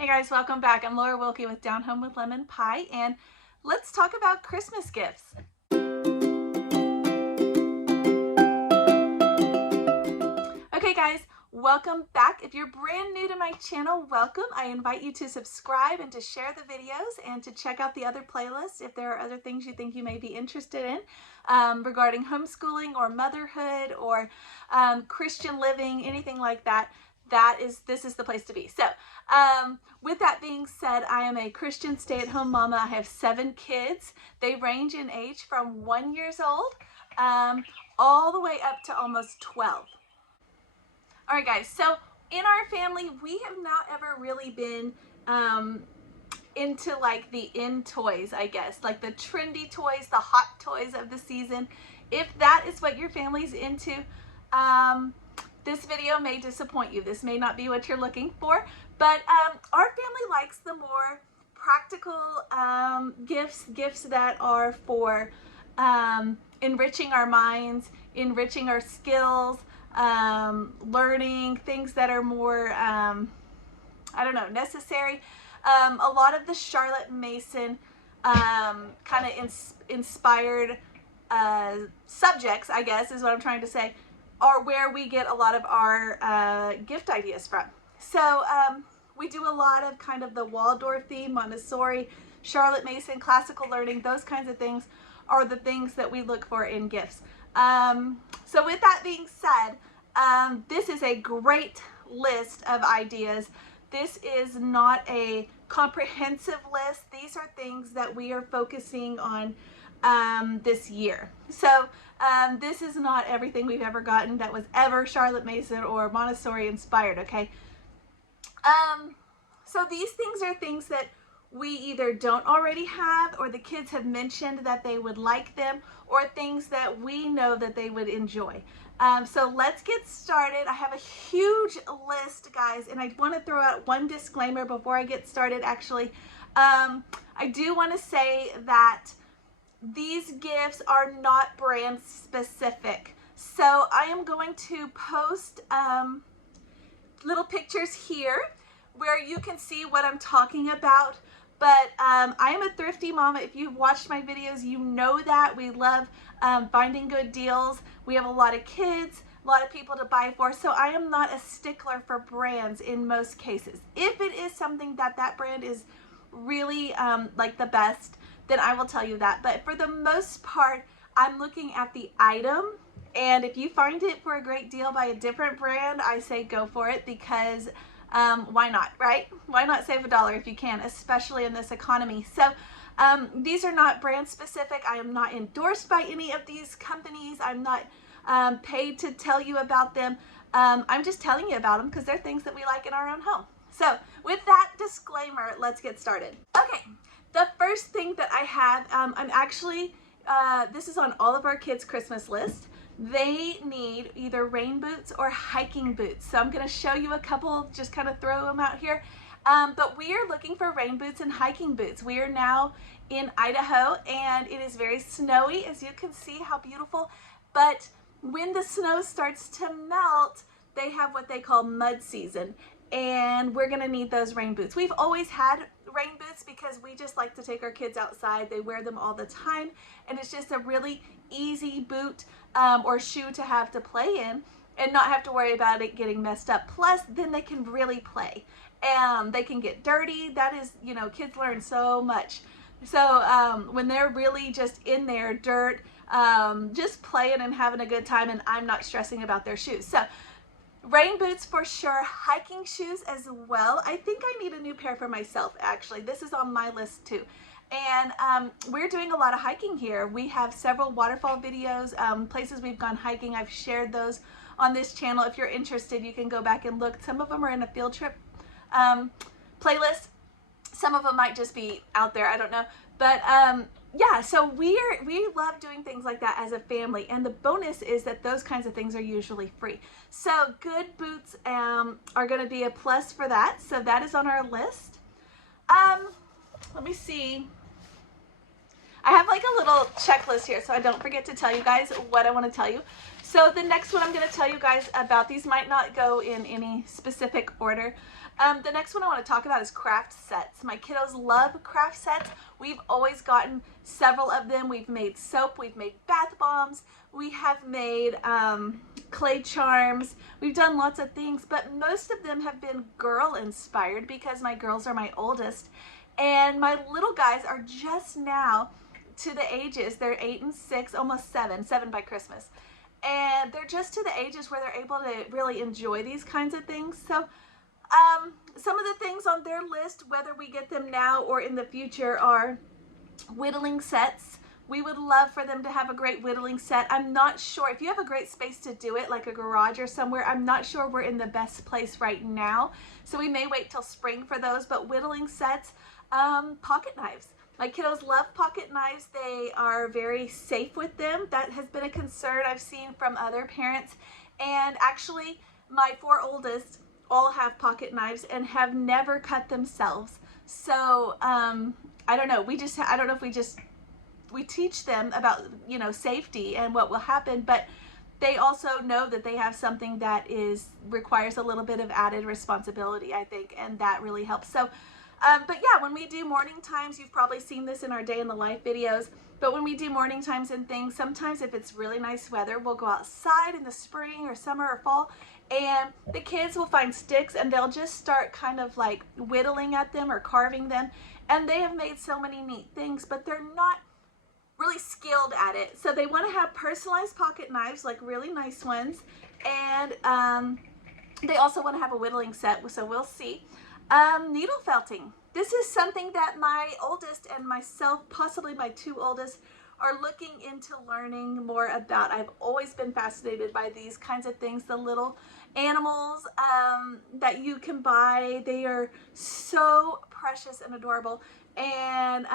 Hey guys, welcome back. I'm Laura Wilkie with Down Home with Lemon Pie, and let's talk about Christmas gifts. Okay guys, welcome back. If you're brand new to my channel, welcome. I invite you to subscribe and to share the videos and to check out the other playlists if there are other things you think you may be interested in regarding homeschooling or motherhood or Christian living, anything like that. This is the place to be. So with that being said, I am a Christian stay-at-home mama. I have 7 kids. They range in age from 1 year old all the way up to almost 12. All right guys, so in our family, we have not ever really been into like the in toys, I guess, like the trendy toys, the hot toys of the season. If that is what your family's into, this video may disappoint you. This may not be what you're looking for, but our family likes the more practical gifts that are for enriching our minds, enriching our skills, learning, things that are more, I don't know, necessary. A lot of the Charlotte Mason kind of inspired subjects, I guess is what I'm trying to say, are where we get a lot of our gift ideas from. So we do a lot of kind of the Waldorf theme, Montessori, Charlotte Mason, classical learning, those kinds of things are the things that we look for in gifts. So with that being said, this is a great list of ideas. This is not a comprehensive list. These are things that we are focusing on this year. So this is not everything we've ever gotten that was ever Charlotte Mason or Montessori inspired, okay? So these things are things that we either don't already have, or the kids have mentioned that they would like them, or things that we know that they would enjoy. So let's get started. I have a huge list, guys, and I want to throw out one disclaimer before I get started, actually. I do want to say that these gifts are not brand specific. So I am going to post little pictures here where you can see what I'm talking about. But I am a thrifty mama. If you've watched my videos, you know that. We love finding good deals. We have a lot of kids, a lot of people to buy for. So I am not a stickler for brands in most cases. If it is something that brand is really like the best, then I will tell you that. But for the most part, I'm looking at the item. And if you find it for a great deal by a different brand, I say go for it, because why not, right? Why not save $1 if you can, especially in this economy? So these are not brand specific. I am not endorsed by any of these companies. I'm not paid to tell you about them. I'm just telling you about them because they're things that we like in our own home. So with that disclaimer, let's get started. Okay, the first thing that I have, I'm actually, this is on all of our kids' Christmas list. They need either rain boots or hiking boots. So I'm going to show you a couple, just kind of throw them out here. But we are looking for rain boots and hiking boots. We are now in Idaho and it is very snowy, as you can see how beautiful. But when the snow starts to melt, they have what they call mud season. And we're going to need those rain boots. We've always had rain boots because we just like to take our kids outside. They wear them all the time. And it's just a really easy boot or shoe to have to play in and not have to worry about it getting messed up. Plus, then they can really play. They can get dirty. That is, you know, kids learn so much. So when they're really just in there, dirt, just playing and having a good time, and I'm not stressing about their shoes. So rain boots for sure, hiking shoes as well. I think I need a new pair for myself, actually. This is on my list too. And we're doing a lot of hiking here. We have several waterfall videos, places we've gone hiking. I've shared those on this channel. If you're interested, you can go back and look. Some of them are in a field trip playlist. Some of them might just be out there, I don't know. But yeah, so we love doing things like that as a family. And the bonus is that those kinds of things are usually free. So good boots are going to be a plus for that. So that is on our list. Let me see. I have like a little checklist here, so I don't forget to tell you guys what I want to tell you. So the next one I'm going to tell you guys about, these might not go in any specific order, The next one I want to talk about is craft sets. My kiddos love craft sets. We've always gotten several of them. We've made soap, we've made bath bombs, we have made clay charms. We've done lots of things, but most of them have been girl inspired because my girls are my oldest. And my little guys are just now to the ages, they're 8 and 6, almost 7 by Christmas. And they're just to the ages where they're able to really enjoy these kinds of things. So some of the things on their list, whether we get them now or in the future, are whittling sets. We would love for them to have a great whittling set. I'm not sure, if you have a great space to do it, like a garage or somewhere, I'm not sure we're in the best place right now. So we may wait till spring for those, but whittling sets, pocket knives. My kiddos love pocket knives. They are very safe with them. That has been a concern I've seen from other parents. And actually, my 4 oldest all have pocket knives and have never cut themselves. So I don't know. I don't know if we teach them about, you know, safety and what will happen, but they also know that they have something that requires a little bit of added responsibility, I think, and that really helps. So, but yeah, when we do morning times, you've probably seen this in our day in the life videos, but when we do morning times and things, sometimes if it's really nice weather, we'll go outside in the spring or summer or fall, and the kids will find sticks and they'll just start kind of like whittling at them or carving them, and they have made so many neat things, but they're not really skilled at it. So they want to have personalized pocket knives, like really nice ones, and they also want to have a whittling set, so we'll see. Needle felting. This is something that my oldest and myself, possibly my 2 oldest, are looking into learning more about. I've always been fascinated by these kinds of things, the little animals that you can buy. They are so precious and adorable. And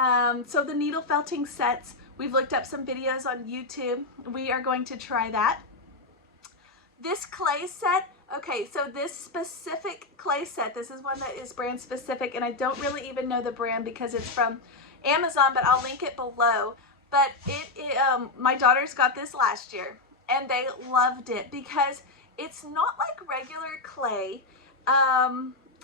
so the needle felting sets, we've looked up some videos on YouTube. We are going to try that. This clay set, okay, so this specific clay set, this is one that is brand specific, and I don't really even know the brand because it's from Amazon, but I'll link it below. But my daughters got this last year, and they loved it because it's not like regular clay.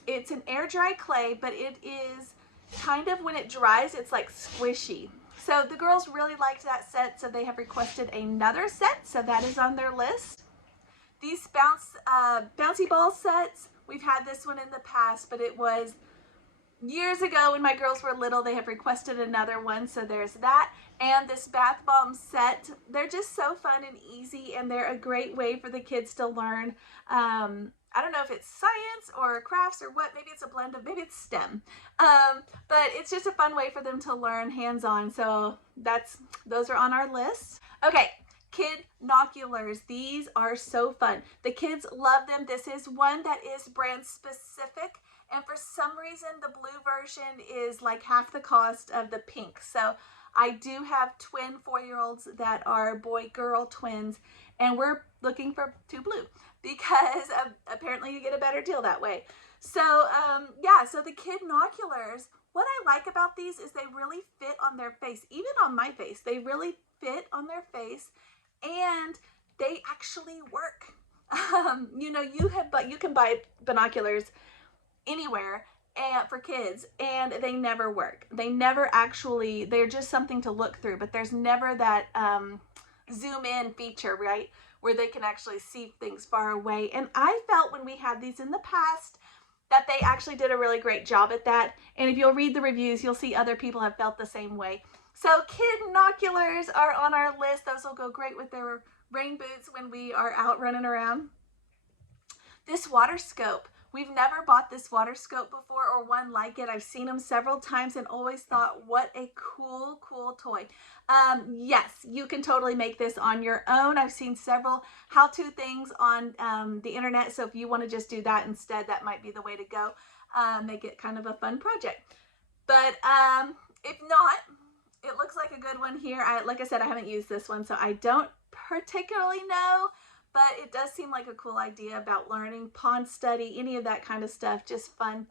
It's an air dry clay, but it is kind of, when it dries, it's like squishy. So the girls really liked that set, so they have requested another set, so that is on their list. These bouncy ball sets, we've had this one in the past, but it was years ago when my girls were little. They have requested another one, so there's that. And this bath bomb set, they're just so fun and easy, and they're a great way for the kids to learn. I don't know if it's science or crafts or what, maybe it's a blend of, maybe it's STEM. But it's just a fun way for them to learn hands-on, so those are on our list. Okay. Binoculars. These are so fun. The kids love them. This is one that is brand specific, and for some reason the blue version is like half the cost of the pink. So I do have twin 4-year-olds that are boy-girl twins, and we're looking for 2 blue because apparently you get a better deal that way. So yeah, so the Binoculars, what I like about these is they really fit on their face, even on my face. They really fit on their face, and they actually work. You know, you can buy binoculars anywhere for kids, and they never work. They never actually, they're just something to look through, but there's never that zoom in feature, right, where they can actually see things far away. And I felt when we had these in the past that they actually did a really great job at that. And if you'll read the reviews, you'll see other people have felt the same way. So Binoculars are on our list. Those will go great with their rain boots when we are out running around. This water scope. We've never bought this water scope before or one like it. I've seen them several times and always thought, what a cool toy. Yes, you can totally make this on your own. I've seen several how-to things on the internet, so if you want to just do that instead, that might be the way to go. Make it kind of a fun project. But if not, it looks like a good one here. Like I said, I haven't used this one, so I don't particularly know, but it does seem like a cool idea about learning, pond study, any of that kind of stuff. Just fun.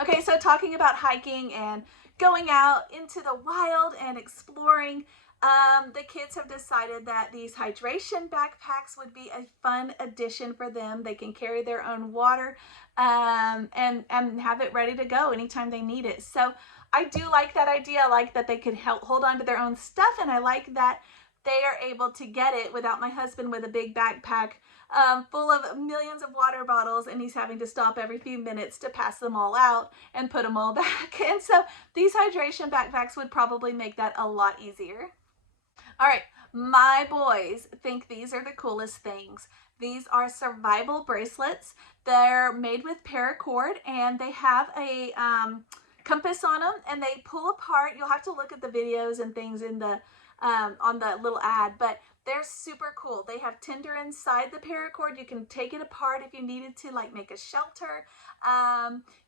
Okay, so talking about hiking and going out into the wild and exploring, The kids have decided that these hydration backpacks would be a fun addition for them. They can carry their own water and have it ready to go anytime they need it. So I do like that idea. I like that they could hold on to their own stuff, and I like that they are able to get it without my husband with a big backpack full of millions of water bottles, and he's having to stop every few minutes to pass them all out and put them all back. And so these hydration backpacks would probably make that a lot easier. All right, my boys think these are the coolest things. These are survival bracelets. They're made with paracord, and they have a compass on them, and they pull apart. You'll have to look at the videos and things in the on the little ad, but they're super cool. They have tinder inside the paracord. You can take it apart if you needed to, like make a shelter.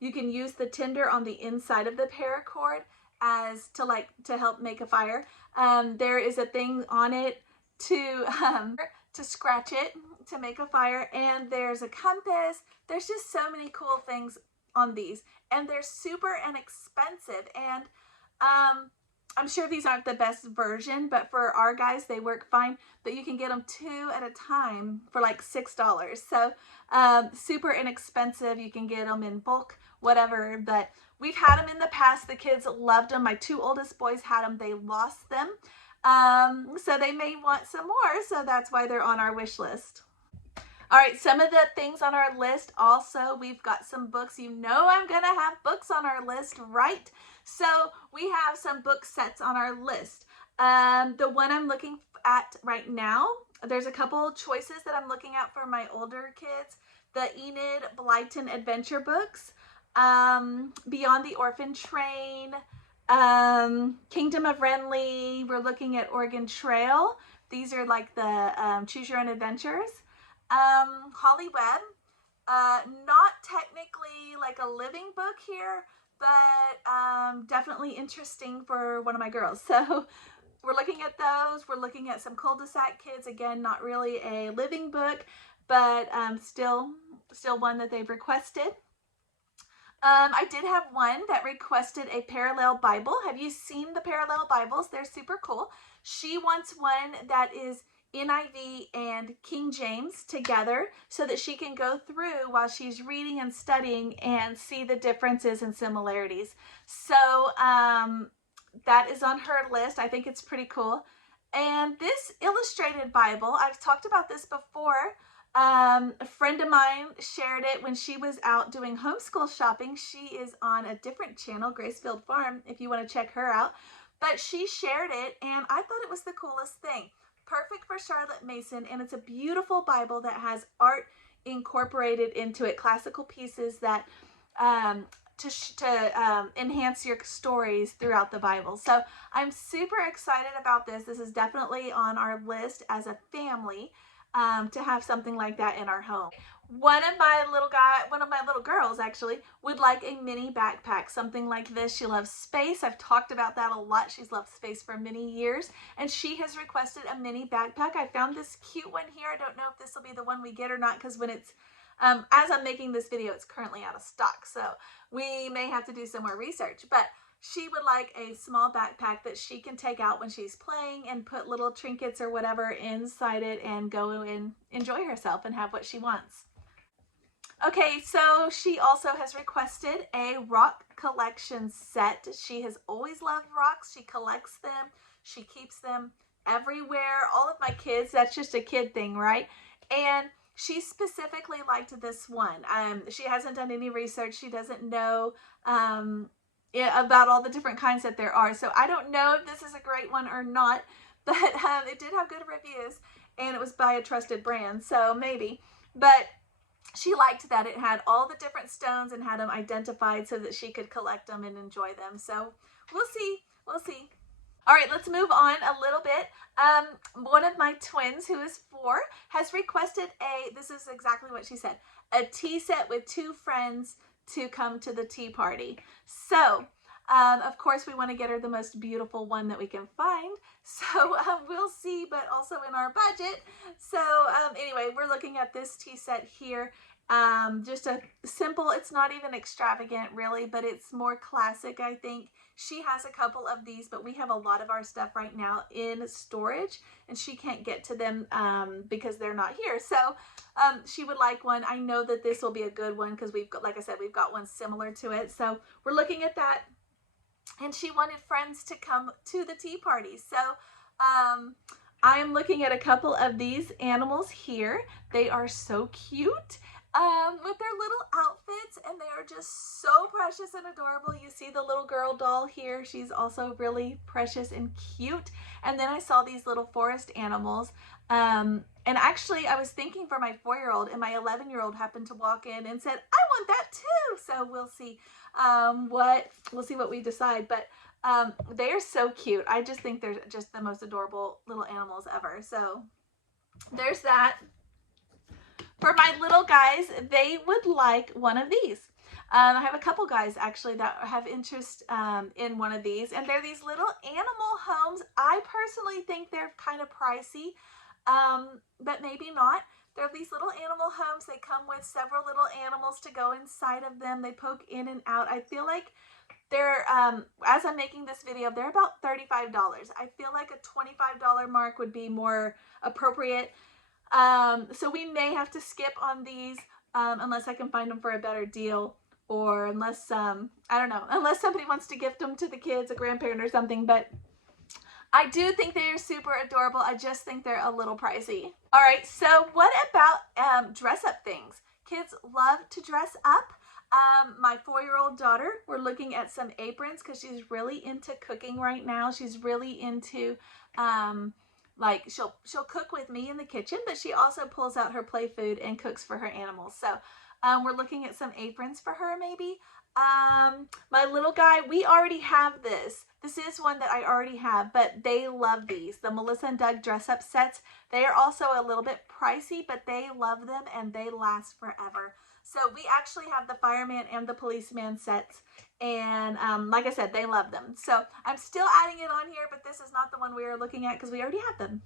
You can use the tinder on the inside of the paracord as to help make a fire. There is a thing on it to scratch it to make a fire, and there's a compass. There's just so many cool things on these, and they're super inexpensive, and I'm sure these aren't the best version, but for our guys, they work fine. But you can get them 2 at a time for like $6. So super inexpensive. You can get them in bulk, whatever. But we've had them in the past. The kids loved them. My 2 oldest boys had them. They lost them. So they may want some more. So that's why they're on our wish list. All right, some of the things on our list also, we've got some books. You know I'm going to have books on our list, right? So we have some book sets on our list. The one I'm looking at right now, there's a couple choices that I'm looking at for my older kids. The Enid Blyton adventure books, Beyond the Orphan Train, Kingdom of Renly. We're looking at Oregon Trail. These are like the Choose Your Own Adventures. Holly Webb, not technically like a living book here, but definitely interesting for one of my girls. So we're looking at those. We're looking at some cul-de-sac kids. Again, not really a living book, but still one that they've requested. I did have one that requested a parallel Bible. Have you seen the parallel Bibles? They're super cool. She wants one that is NIV and King James together so that she can go through while she's reading and studying and see the differences and similarities. So that is on her list. I think it's pretty cool. And this illustrated Bible, I've talked about this before. A friend of mine shared it when she was out doing homeschool shopping. She is on a different channel, Gracefield Farm, if you want to check her out. But she shared it, and I thought it was the coolest thing. Perfect for Charlotte Mason, and it's a beautiful Bible that has art incorporated into it, classical pieces that to enhance your stories throughout the Bible. So I'm super excited about this. This is definitely on our list as a family to have something like that in our home. One of my little girls actually would like a mini backpack, something like this. She loves space. I've talked about that a lot. She's loved space for many years, and she has requested a mini backpack. I found this cute one here. I don't know if this will be the one we get or not, because when it's as I'm making this video, it's currently out of stock, so we may have to do some more research. But she would like a small backpack that she can take out when she's playing and put little trinkets or whatever inside it and go and enjoy herself and have what she wants. Okay, so she also has requested a rock collection set. She has always loved rocks. She collects them. She keeps them everywhere. All of my kids, that's just a kid thing, right? And she specifically liked this one. She hasn't done any research. She doesn't know about all the different kinds that there are. So I don't know if this is a great one or not, but it did have good reviews, and it was by a trusted brand, so maybe. But she liked that it had all the different stones and had them identified so that she could collect them and enjoy them. So we'll see. We'll see. All right, let's move on a little bit. One of my twins, who is 4, has requested this is exactly what she said, a tea set with 2 friends to come to the tea party. So, of course, we want to get her the most beautiful one that we can find. So we'll see, but also in our budget. So anyway, we're looking at this tea set here, Just a simple, it's not even extravagant really, but it's more classic, I think. She has a couple of these, but we have a lot of our stuff right now in storage, and she can't get to them because they're not here. So she would like one. I know that this will be a good one because we've got, like I said, we've got one similar to it. So we're looking at that. And she wanted friends to come to the tea party. So I am looking at a couple of these animals here. They are so cute with their little outfits, and they are just so precious and adorable. You see the little girl doll here. She's also really precious and cute. And then I saw these little forest animals. And actually, I was thinking for my 4-year-old, and my 11-year-old happened to walk in and said, "I want that too." So we'll see what we decide. But they are so cute. I just think they're just the most adorable little animals ever. So there's that. For my little guys, they would like one of these. I have a couple guys actually that have interest in one of these, and they're these little animal homes. I personally think they're kind of pricey, but maybe not. They're these little animal homes. They come with several little animals to go inside of them. They poke in and out. I feel like they're, as I'm making this video, they're about $35. I feel like a $25 mark would be more appropriate. So we may have to skip on these unless I can find them for a better deal, or unless, I don't know, unless somebody wants to gift them to the kids, a grandparent or something. But I do think they are super adorable. I just think they're a little pricey. All right, so what about dress up things? Kids love to dress up. My 4-year-old daughter, we're looking at some aprons because she's really into cooking right now. She's really into like she'll cook with me in the kitchen, but she also pulls out her play food and cooks for her animals. So we're looking at some aprons for her maybe. My little guy, we already have this. This is one that I already have, but they love these. The Melissa and Doug dress up sets. They are also a little bit pricey, but they love them and they last forever. So we actually have the fireman and the policeman sets, and like I said, they love them. So I'm still adding it on here, but this is not the one we are looking at because we already have them.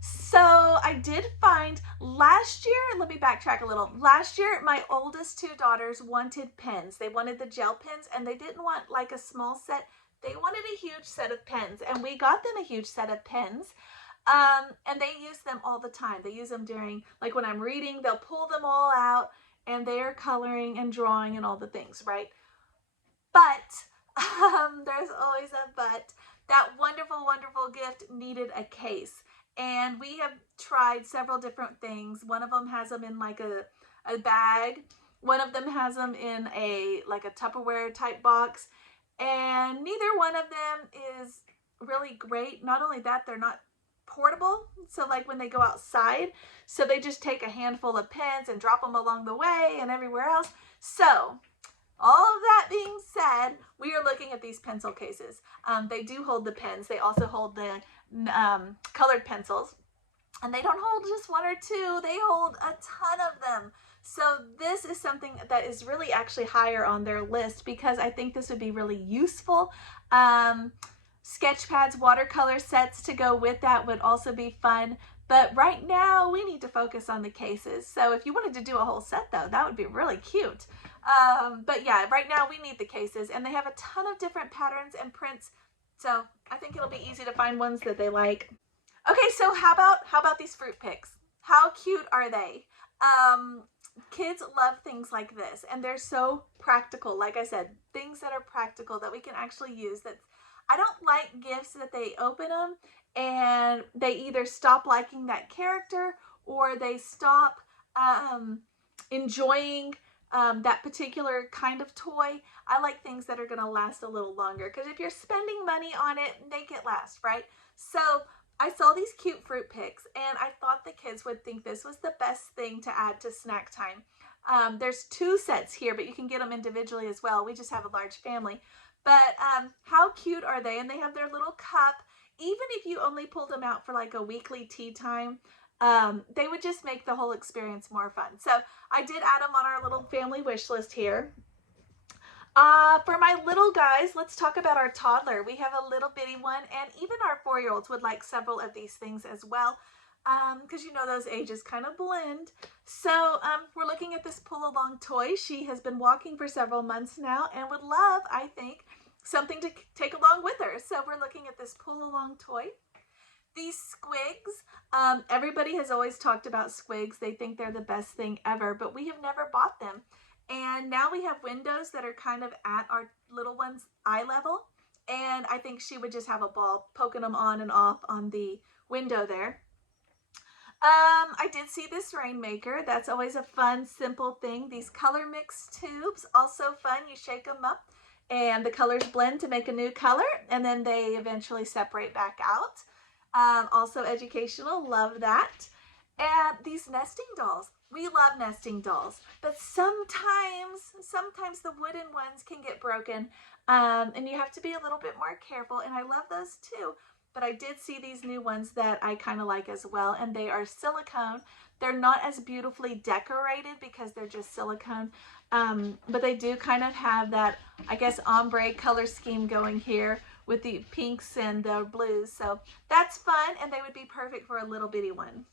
So I did find last year, let me backtrack a little. Last year, my oldest 2 daughters wanted pens. They wanted the gel pens, and they didn't want like a small set. They wanted a huge set of pens, and we got them a huge set of pens. And they use them all the time. They use them during, like when I'm reading, they'll pull them all out, and they are coloring and drawing and all the things, right? But there's always a but. That wonderful, wonderful gift needed a case. And we have tried several different things. One of them has them in like a bag. One of them has them in like a Tupperware type box. And neither one of them is really great. Not only that, they're not portable, so like when they go outside, so they just take a handful of pens and drop them along the way and everywhere else. So all of that being said, we are looking at these pencil cases. They do hold the pens. They also hold the colored pencils, and they don't hold just 1 or 2. They hold a ton of them. So this is something that is really actually higher on their list because I think this would be really useful. Sketch pads, watercolor sets to go with that would also be fun. But right now we need to focus on the cases. So if you wanted to do a whole set though, that would be really cute. But yeah, right now we need the cases, and they have a ton of different patterns and prints. So I think it'll be easy to find ones that they like. Okay, so how about these fruit picks? How cute are they? Kids love things like this, and they're so practical. Like I said, things that are practical that we can actually use. That I don't like gifts that they open them and they either stop liking that character or they stop enjoying that particular kind of toy. I like things that are going to last a little longer, because if you're spending money on it, make it last, right? So I saw these cute fruit picks, and I thought the kids would think this was the best thing to add to snack time. There's 2 sets here, but you can get them individually as well. We just have a large family. But how cute are they? And they have their little cup. Even if you only pulled them out for like a weekly tea time, they would just make the whole experience more fun. So I did add them on our little family wish list here. For my little guys, let's talk about our toddler. We have a little bitty one, and even our 4-year-olds would like several of these things as well. because you know those ages kind of blend. So we're looking at this pull along toy. She has been walking for several months now and would love, I think, something to take along with her. So we're looking at this pull along toy. These squigs, everybody has always talked about squigs. They think they're the best thing ever, but we have never bought them. And now we have windows that are kind of at our little one's eye level. And I think she would just have a ball poking them on and off on the window there. I did see this rainmaker. That's always a fun, simple thing. These color mix tubes, also fun. You shake them up and the colors blend to make a new color, and then they eventually separate back out. Also educational, love that. And these nesting dolls. We love nesting dolls, but sometimes the wooden ones can get broken, and you have to be a little bit more careful, and I love those too. But I did see these new ones that I kind of like as well, and they are silicone. They're not as beautifully decorated because they're just silicone, but they do kind of have that, I guess, ombre color scheme going here with the pinks and the blues. So that's fun, and they would be perfect for a little bitty one.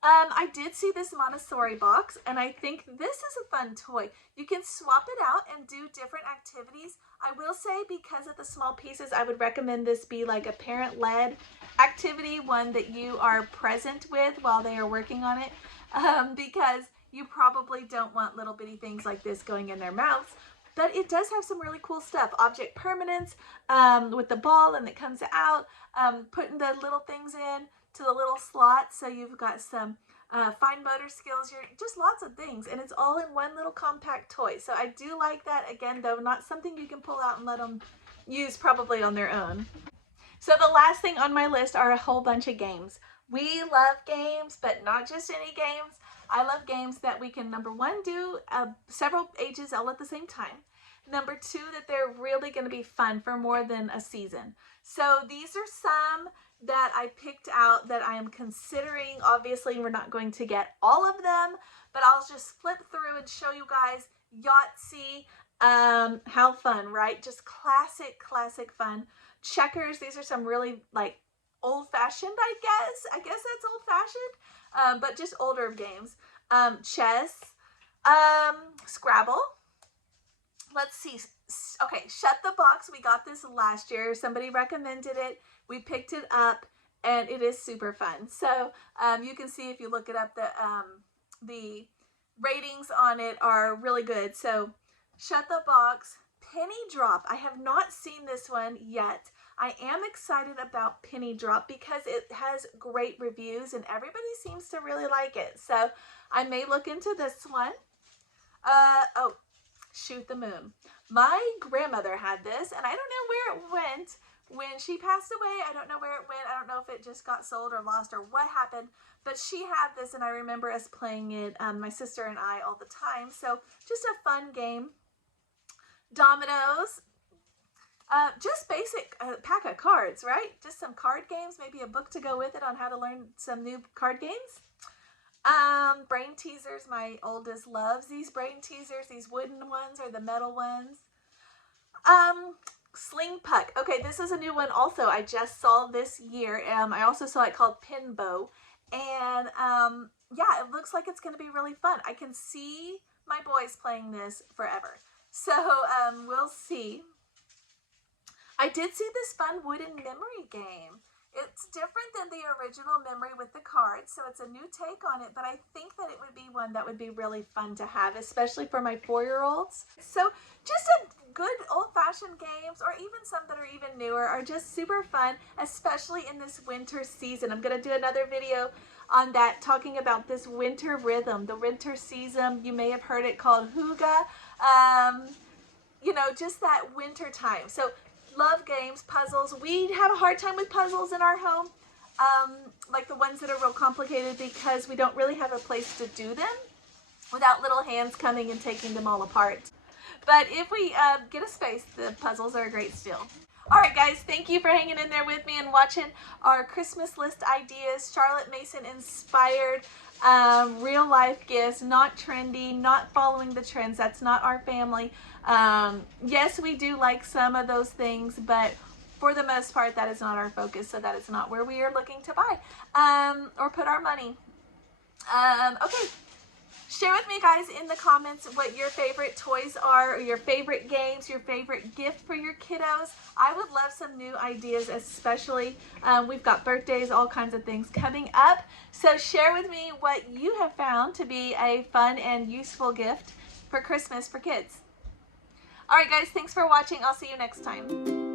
I did see this Montessori box, and I think this is a fun toy. You can swap it out and do different activities. I will say, because of the small pieces, I would recommend this be like a parent-led activity, one that you are present with while they are working on it, because you probably don't want little bitty things like this going in their mouths. But it does have some really cool stuff. Object permanence with the ball, and it comes out, putting the little things in to the little slots, so you've got some fine motor skills. You're just lots of things, and it's all in one little compact toy. So I do like that. Again, though, not something you can pull out and let them use probably on their own. So the last thing on my list are a whole bunch of games. We love games, but not just any games. I love games that we can, number one, do several ages all at the same time. Number two, that they're really going to be fun for more than a season. So these are some that I picked out that I am considering. Obviously, we're not going to get all of them, but I'll just flip through and show you guys. Yahtzee, how fun, right? Just classic fun. Checkers, these are some really like old-fashioned, I guess that's old-fashioned, but just older games. Chess, Scrabble. Let's see. Okay, Shut the Box. We got this last year. Somebody recommended it. We picked it up, and it is super fun. So you can see if you look it up, the ratings on it are really good. So Shut the Box, Penny Drop. I have not seen this one yet. I am excited about Penny Drop because it has great reviews, and everybody seems to really like it. So I may look into this one. Oh, Shoot the Moon. My grandmother had this, and I don't know where it went when she passed away. I don't know where it went. I don't know if it just got sold or lost or what happened, but she had this, and I remember us playing it, my sister and I, all the time. So just a fun game. Dominoes. Just basic pack of cards, right? Just some card games, maybe a book to go with it on how to learn some new card games. Brain teasers. My oldest loves these brain teasers, these wooden ones or the metal ones. Sling Puck. Okay, this is a new one also. I just saw this year. I also saw it called Pinbow, and yeah, it looks like it's going to be really fun. I can see my boys playing this forever. So we'll see. I did see this fun wooden memory game. It's different than the original memory with the cards, so it's a new take on it, but I think that it would be one that would be really fun to have, especially for my 4-year-olds. So just a good old-fashioned games, or even some that are even newer, are just super fun, especially in this winter season. I'm going to do another video on that, talking about this winter rhythm, the winter season. You may have heard it called hygge, you know, just that winter time. So love games, puzzles. We have a hard time with puzzles in our home, like the ones that are real complicated, because we don't really have a place to do them without little hands coming and taking them all apart. But if we get a space, the puzzles are a great steal. All right, guys, thank you for hanging in there with me and watching our Christmas list ideas, Charlotte Mason inspired, real life gifts, not trendy, not following the trends. That's not our family. Yes, we do like some of those things, but for the most part, that is not our focus, so that is not where we are looking to buy or put our money. Okay, share with me, guys, in the comments what your favorite toys are, or your favorite games, your favorite gift for your kiddos. I would love some new ideas, especially we've got birthdays, all kinds of things coming up. So share with me what you have found to be a fun and useful gift for Christmas for kids. All right, guys, thanks for watching. I'll see you next time.